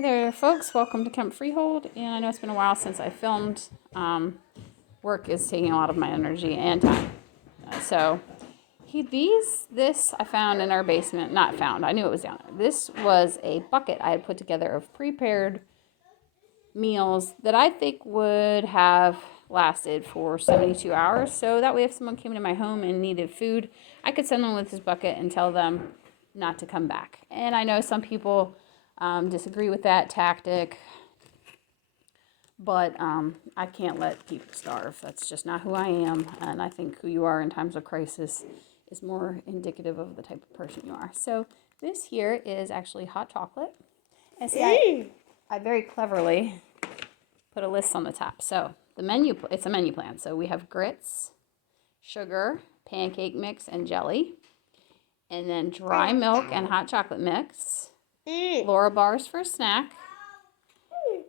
Hi there, folks. Welcome to Camp Freehold. And I know it's been a while since I filmed. Work is taking a lot of my energy and time. This I found in our basement. Not found. I knew it was down there. This was a bucket I had put together of prepared meals that I think would have lasted for 72 hours. So that way, if someone came into my home and needed food, I could send them with this bucket and tell them not to come back. And I know some people disagree with that tactic, but I can't let people starve. That's just not who I am, and I think who you are in times of crisis is more indicative of the type of person you are. So this here is actually hot chocolate, and see, I very cleverly put a list on the top. So it's a menu plan. So we have grits, sugar, pancake mix, and jelly, and then dry milk and hot chocolate mix. Laura bars for a snack.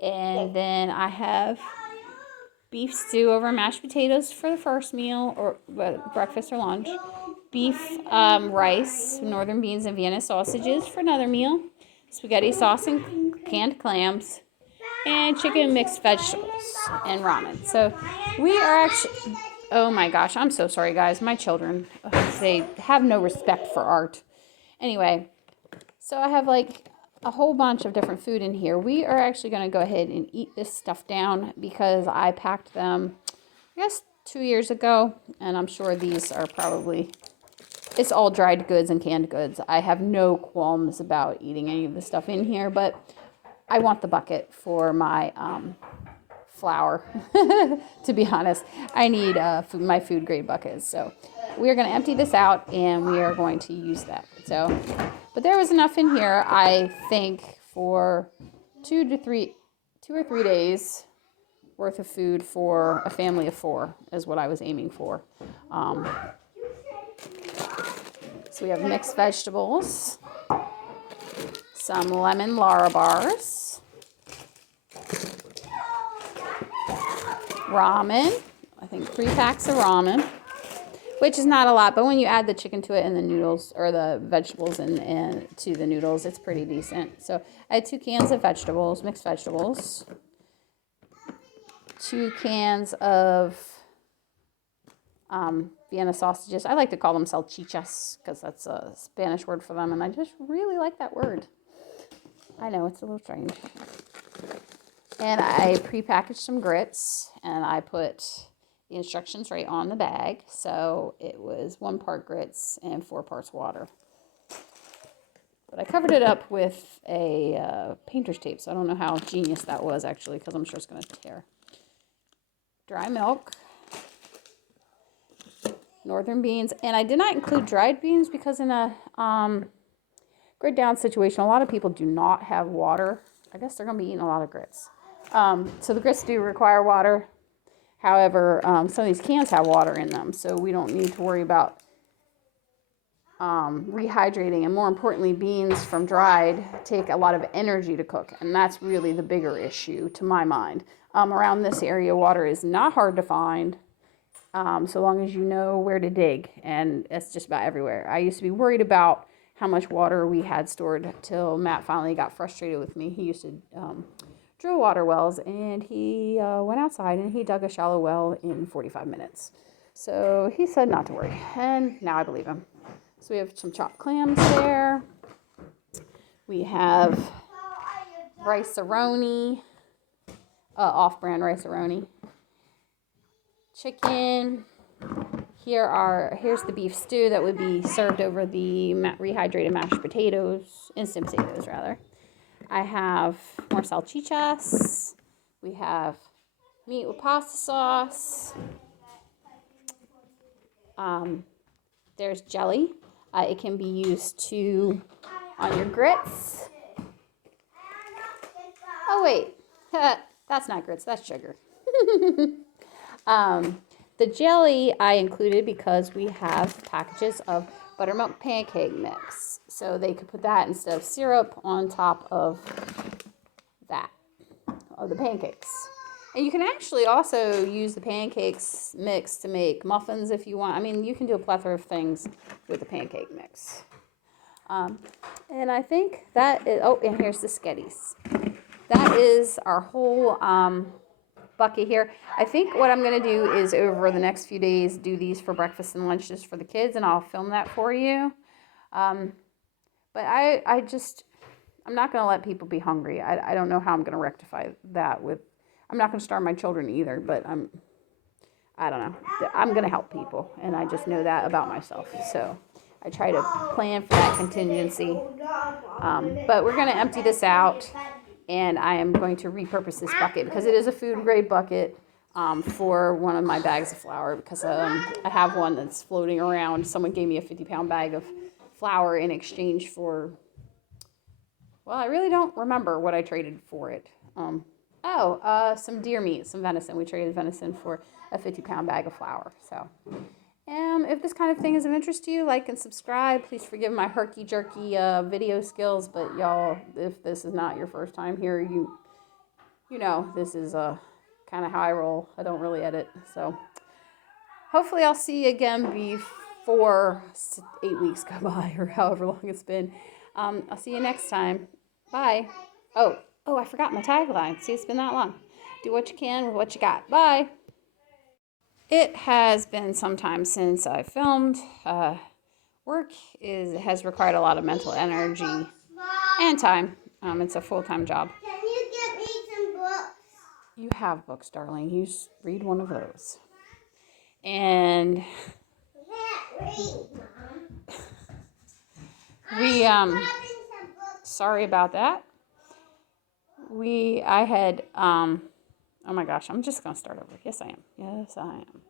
And then I have beef stew over mashed potatoes for the first meal, or breakfast or lunch. Beef rice, northern beans, and Vienna sausages for another meal. Spaghetti sauce and canned clams. And chicken mixed vegetables and ramen. So we are actually... Oh my gosh, I'm so sorry, guys. My children, they have no respect for art. Anyway, so I have like a whole bunch of different food in here. We are actually going to go ahead and eat this stuff down because I packed them, I guess, 2 years ago. And I'm sure these are probably, it's all dried goods and canned goods. I have no qualms about eating any of the stuff in here, but I want the bucket for my flour. To be honest, I need my food grade buckets. So we are going to empty this out and we are going to use that. So, but there was enough in here, I think, for 2 or 3 days worth of food for a family of 4 is what I was aiming for. So we have mixed vegetables, some lemon Lara bars, ramen, I think 3 packs of ramen, which is not a lot, but when you add the chicken to it and the noodles, or the vegetables and to the noodles, it's pretty decent. So I had 2 cans of vegetables, mixed vegetables, 2 cans of Vienna sausages. I like to call them salchichas because that's a Spanish word for them, and I just really like that word. I know, it's a little strange. And I prepackaged some grits, and I put the instructions right on the bag. So it was 1 part grits and 4 parts water. But I covered it up with a painter's tape, so I don't know how genius that was, actually, because I'm sure it's going to tear. Dry milk, northern beans, and I did not include dried beans because in a grit down situation, a lot of people do not have water. I guess they're going to be eating a lot of grits. So the grits do require water. However, some of these cans have water in them, so we don't need to worry about rehydrating. And more importantly, beans from dried take a lot of energy to cook, and that's really the bigger issue to my mind. Around this area, water is not hard to find, so long as you know where to dig, and it's just about everywhere. I used to be worried about how much water we had stored till Matt finally got frustrated with me. He used to drill water wells, and he went outside and he dug a shallow well in 45 minutes. So he said not to worry, and now I believe him. So we have some chopped clams there. We have rice-a-roni, off-brand rice-a-roni. Chicken. Here's the beef stew that would be served over the rehydrated mashed potatoes, instant potatoes rather. I have more salchichas. We have meat with pasta sauce. There's jelly. It can be used on your grits. Oh wait, that's not grits, that's sugar. The jelly I included because we have packages of buttermilk pancake mix. So they could put that instead of syrup on top of the pancakes. And you can actually also use the pancakes mix to make muffins if you want. I mean, you can do a plethora of things with the pancake mix. And I think that is, oh, and here's the sketties. that is our whole bucket here. I think what I'm going to do is over the next few days do these for breakfast and lunch just for the kids, and I'll film that for you. But I'm not going to let people be hungry. I don't know how I'm going to rectify that with, I'm not going to starve my children either, but I don't know. I'm going to help people, and I just know that about myself. So I try to plan for that contingency. But we're going to empty this out, and I am going to repurpose this bucket because it is a food grade bucket for one of my bags of flour, because I have one that's floating around. Someone gave me a 50-pound bag of flour in exchange for, well, I really don't remember what I traded for it. Some deer meat, some venison. We traded venison for a 50-pound bag of flour. So if this kind of thing is of interest to you, like and subscribe. Please forgive my herky-jerky video skills, but y'all, if this is not your first time here, you know this is kind of how I roll. I don't really edit. So hopefully I'll see you again before 8 weeks go by, or however long it's been. I'll see you next time. Bye. Oh, I forgot my tagline. See, it's been that long. Do what you can with what you got. Bye. It has been some time since I filmed. Work has required a lot of mental energy and time. It's a full-time job. Can you get me some books? You have books, darling. You read one of those. And I can't read, Mom. we I'm grabbing some books. sorry about that. I had oh my gosh, I'm just gonna start over. Yes, I am.